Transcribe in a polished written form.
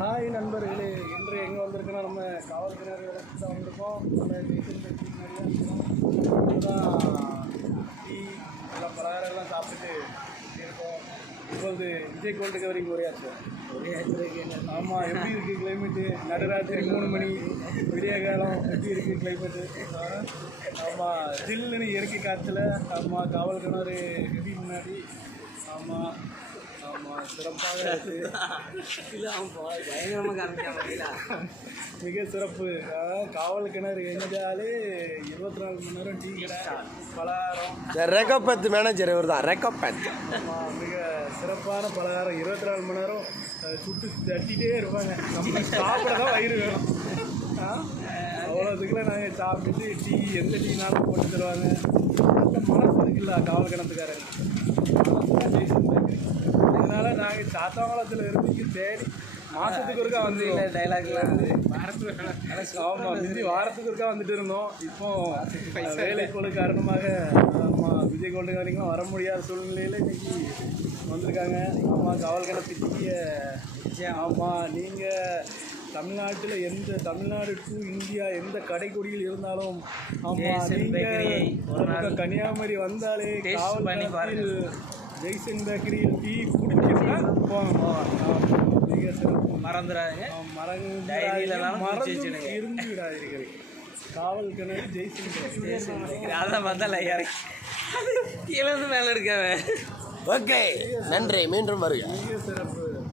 Hi நண்பர்களே, இன்று எங்கே வந்திருக்கோன்னா நம்ம காவல் கிணறு இடத்துக்கு தான் வந்திருக்கோம். நம்ம ஜெய்சன் பேக்கரி முன்னாடியே தான் டீ எல்லாம் பலகாரம் எல்லாம் சாப்பிட்டுட்டு இருக்கோம். இப்போது விஜய் கோல்டு கவரிங் ஒரே ஆச்சு. ஆமாம், எப்படி இருக்குது கிளைமேட்டு? நடுராத்திரி 3 மணி விடிய காலம் எப்படி இருக்குது கிளைமேட்டு? ஆமாம், ஜில்லுன்னு இயற்கை காற்றுல. ஆமாம், காவல் கிணறு ஹெவி முன்னாடி. ஆமாம் ஆமாம், சிறப்பாக இருக்குது. மிக சிறப்பு. காவல் கிணறு எஞ்சாலே 24 மணி நேரம் டீ கடை பலகாரம். ரெக்கோபத் மேனேஜர் இவர் தான், ரெக்கோபத். ஆமாம், மிக சிறப்பான பலகாரம். 24 மணி நேரம் சுட்டு தட்டிகிட்டே இருப்பாங்க. நம்ம சாப்பிட தான் வயிறு வேணும். அவ்வளோதுக்குள்ள நாங்கள் சாப்பிட்டுட்டு டீ எந்த டீனாலும் போட்டு தருவாங்க. அந்த மனசு இருக்குல்ல காவல் கிணத்துக்காரங்க. அதனால் நாங்கள் சாத்தாங்குளத்தில் இருந்து தேடி மாதத்துக்கு ஒருக்கா வந்து டைலாக்லாம் ஆமாம், மிஞ்சி வாரத்துக்கு ஒருக்கா வந்துட்டு இருந்தோம். இப்போ வேலை கொடு காரணமாக ஆமாம் விஜய் கோல்டு கவரிங்லாம் வர முடியாத சூழ்நிலையில் இன்றைக்கி வந்திருக்காங்க. ஆமாம், காவல் கிணத்துக்கு. ஆமாம், நீங்கள் தமிழ்நாட்டில் தமிழ்நாடு டு இந்தியா எந்த கடைக்குடியில் இருந்தாலும் ஆமாம் நீங்கள் கன்னியாகுமரி வந்தாலே காவல் ஜெய்சன் பேக்கரியில் டீ குடிச்சிருந்தா போகணும். மிக சிறப்பு. மறந்துடாதீங்க, இருந்து விடாதீர்கள். காவல் கிணறு ஜெய்சன் பேக்கரி. அதான் பார்த்தா கீழே இருந்து மேலே இருக்காவே. ஓகே, நன்றி, மீண்டும் வருக. மிக சிறப்பு.